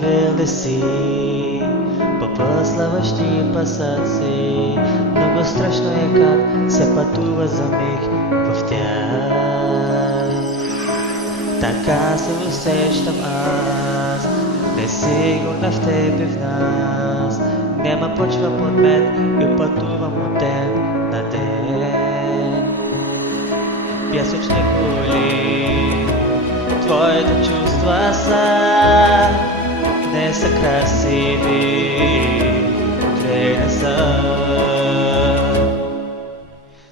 забравил ли си попъславащи пасаци? Много страшно е как се пътува за миг в тях. Така се усещам аз, несигурна в теб и в нас. Няма почва под мен и пътувам от ден на ден. Пясъчни коли, твоите чувства са, не са красиви, утре не са.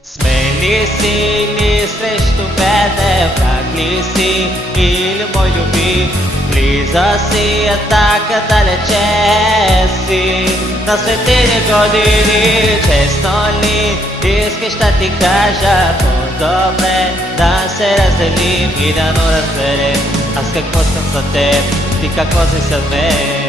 Смели си ли срещу мене, враг ли си или мой любим? Близа си, а така далече си, на светлини години. Честно ли искаш да ти кажа, по-добре да се разделим и да но разберем аз какво съм за теб, ти какво си за мен.